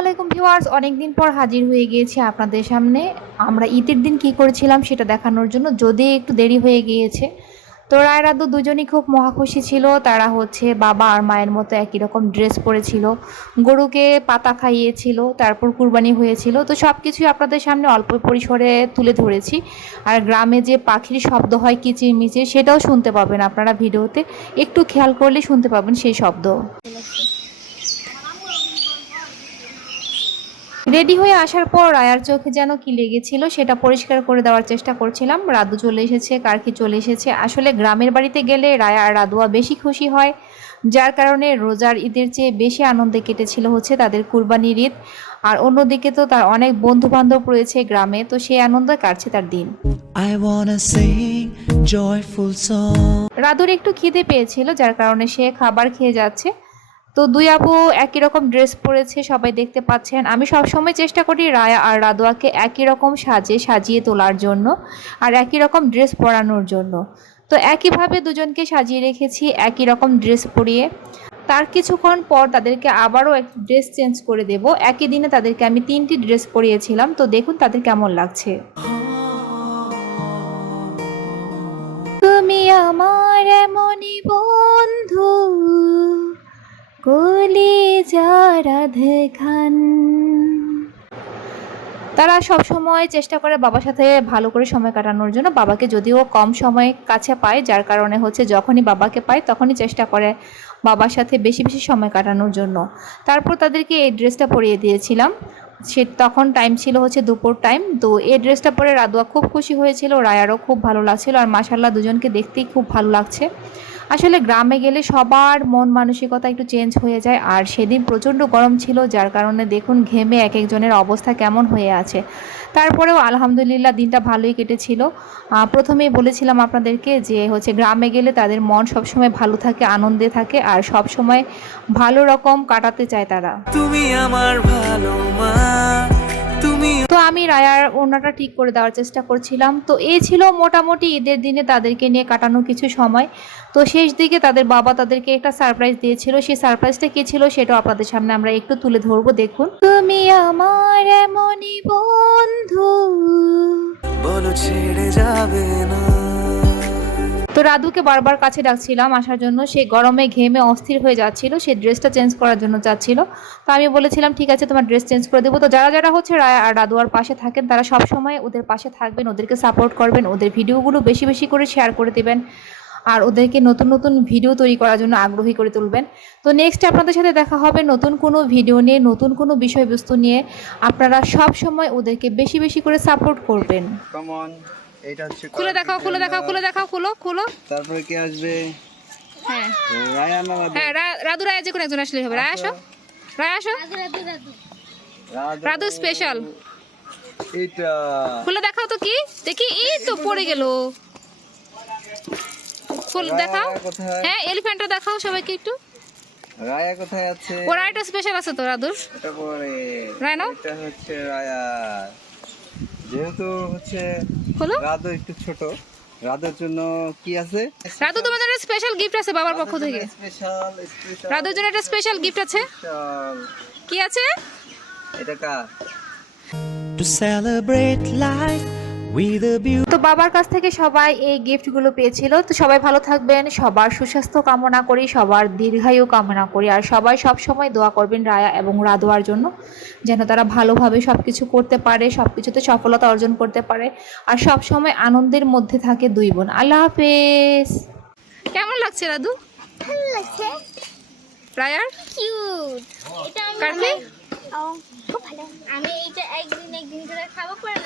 আলাইকুম ভিউয়ার্স, অনেকদিন পর হাজির হয়ে গিয়েছি আপনাদের সামনে। আমরা ঈদের দিন কি করেছিলাম সেটা দেখানোর জন্য, যদি একটু দেরি হয়ে গিয়েছে। তো রায় রাদু দুজনই খুব মহাখুশি ছিল, তারা হচ্ছে বাবা আর মায়ের মতো একই রকম ড্রেস পরেছিল, গরুকে পাতা খাইয়েছিল, তারপর কুরবানি হয়েছিল। তো সব কিছুই আপনাদের সামনে অল্প পরিসরে তুলে ধরেছি। আর গ্রামে যে পাখির শব্দ হয় কিচিরমিচির, সেটাও শুনতে পাবেন আপনারা ভিডিওতে। একটু খেয়াল করলে শুনতে পাবেন সেই শব্দ। রেডি হয়ে আসার পর রায়ার চোখে যেন কি লেগেছিল সেটা পরিষ্কার করে দেওয়ার চেষ্টা করছিলাম। রাদু চলে এসেছে কারকি চলে এসেছে। আসলে গ্রামের বাড়িতে গেলে রায়া আর রাদুয়া বেশি খুশি হয় যার কারণে রোজার ঈদের চেয়ে বেশি আনন্দে কেটেছিল হচ্ছে তাদের কুরবানির ঈদ। আর অন্যদিকে তো তার অনেক বন্ধু বান্ধব রয়েছে গ্রামে তো সেই আনন্দে কাটছে তার দিন. রাদুর একটু খিদে পেয়েছিল যার কারণে সে খাবার খেয়ে যাচ্ছে। তো দুই আপু একই রকম ড্রেস পরেছে, সবাই দেখতে পাচ্ছেন। আমি সবসময় চেষ্টা করি রায়া আর রাদুয়াকে একই রকম সাজে, সাজিয়ে তোলার জন্য আর একই রকম ড্রেস পরানোর জন্য। তো একইভাবে দুজনকে সাজিয়ে রেখেছি, একই রকম ড্রেস পরিয়ে। তার কিছুক্ষণ পর তাদেরকে আবারও এক ড্রেস চেঞ্জ করে দেব। একই দিনে তাদেরকে আমি তিনটি ড্রেস পরিয়েছিলাম। তো দেখুন তাদের কেমন লাগছে। তুমি আমার এমনই বন্ধু। কলি রাধে খান তারা সব সময় চেষ্টা করে বাবার সাথে ভালো করে সময় কাটানোর জন্য। বাবাকে যদিও কম সময় কাছে পায়, যার কারণে হচ্ছে যখনই বাবাকে পায় তখনই চেষ্টা করে বাবার সাথে বেশি বেশি সময় কাটানোর জন্য। তারপর তাদেরকে এই ড্রেসটা পরিয়ে দিয়েছিলাম। সে তখন টাইম ছিল হচ্ছে দুপুর টাইম তো এই ড্রেসটা পরে রাদুয়া খুব খুশি হয়েছিল, রায়ারও খুব ভালো লাগছিল। আর মাসাল্লাহ দুজনকে দেখতেই খুব ভালো লাগছে। আসলে গ্রামে গেলে সবার মন মানসিকতা একটু চেঞ্জ হয়ে যায়। আর সেদিন প্রচণ্ড গরম ছিল, যার কারণে দেখুন ঘেমে এক একজনের অবস্থা কেমন হয়ে আছে। তারপরেও আলহামদুলিল্লাহ দিনটা ভালোই কেটেছিল। প্রথমেই বলেছিলাম আপনাদেরকে যে হচ্ছে গ্রামে গেলে তাদের মন সবসময় ভালো থাকে, আনন্দে থাকে, আর সব সময় ভালো রকম কাটাতে চায় তারা। তুমি আমার ভালো মা আমি রায়ার ওনাটা ঠিক করে দেওয়ার চেষ্টা করছিলাম। তো এই ছিল মোটামুটি ঈদের দিনে তাদেরকে নিয়ে কাটানো কিছু সময়। তো শেষ দিকে তাদের বাবা তাদেরকে একটা সারপ্রাইজ দিয়েছিল। সেই সারপ্রাইজটা কী ছিল সেটা আপনাদের সামনে আমরা একটু তুলে ধরবো, দেখুন। তুমি আমার এমনই বন্ধু। বলো ছেড়ে যাবে না। তো রাধুকে বারবার কাছে ডাকছিলাম, আসার জন্য। সে গরমে, ঘেমে অস্থির হয়ে যাচ্ছিল। সে ড্রেসটা চেঞ্জ করার জন্য চাচ্ছিল। তো আমি বলেছিলাম, ঠিক আছে, তোমার ড্রেস চেঞ্জ করে দেবো। তো যারা যারা হচ্ছে রায় আর রাধুয়ার পাশে থাকেন, তারা সব সময় ওদের পাশে থাকবেন, ওদেরকে সাপোর্ট করবেন, ওদের ভিডিওগুলো বেশি বেশি করে শেয়ার করে দেবেন, আর ওদেরকে নতুন নতুন ভিডিও তৈরি করার জন্য আগ্রহী করে তুলবেন। তো নেক্সট আপনাদের সাথে দেখা হবে নতুন কোনো ভিডিও নিয়ে, নতুন কোনো বিষয়বস্তু নিয়ে। আপনারা সব সময় ওদেরকে বেশি বেশি করে সাপোর্ট করবেন। এটা হচ্ছে খুলে দেখাও খুলে দেখাও খুলে দেখাও খুলো খুলো। তারপরে কি আসবে? হ্যাঁ। রায়ান আমাদের হ্যাঁ রা- রাধু রায় যে কোনো একজন আসলেই হবে। রায় আসো। রায় আসো। রাধু স্পেশাল এটা খুলে দেখাও তো কি? দেখি এই তো পড়ে গেল। খুলে দেখাও। হ্যাঁ এলিফ্যান্টটা দেখাও সবাইকে একটু। রায়া কোথায় আছে? ওরা একটা স্পেশাল আছে তো রাধুর এটা পরে। রায় নাও। এটা হচ্ছে রায়া। যেহেতু হচ্ছে রাধু একটু ছোট রাধুর জন্য কি আছে? রাধু তোমার জন্য স্পেশাল গিফট আছে বাবার পক্ষ থেকে। স্পেশাল স্পেশাল রাধুর জন্য একটা স্পেশাল গিফট আছে। কি আছে? এটা কা To celebrate life তো বাবার কাছ থেকে সবাই এই গিফটগুলো পেয়েছিল। তো সবাই ভালো থাকবেন সবার সুস্বাস্থ্য কামনা করি সবার দীর্ঘায়ু কামনা করি আর সবাই সব সময় দোয়া করবেন রায়া এবং রাধোয়ার জন্য যেন তারা ভালোভাবে সব কিছু করতে পারে সব কিছুতে সফলতা অর্জন করতে পারে আর সব সময় আনন্দের মধ্যে থাকে দুই বোন। আল্লাহ হাফেজ। কেমন লাগছে রাধু? ভালো লাগছে। রায়ার কিউট এটা আমি খুব ভালো। আমি এটা একদিন একদিন করে খাব পরে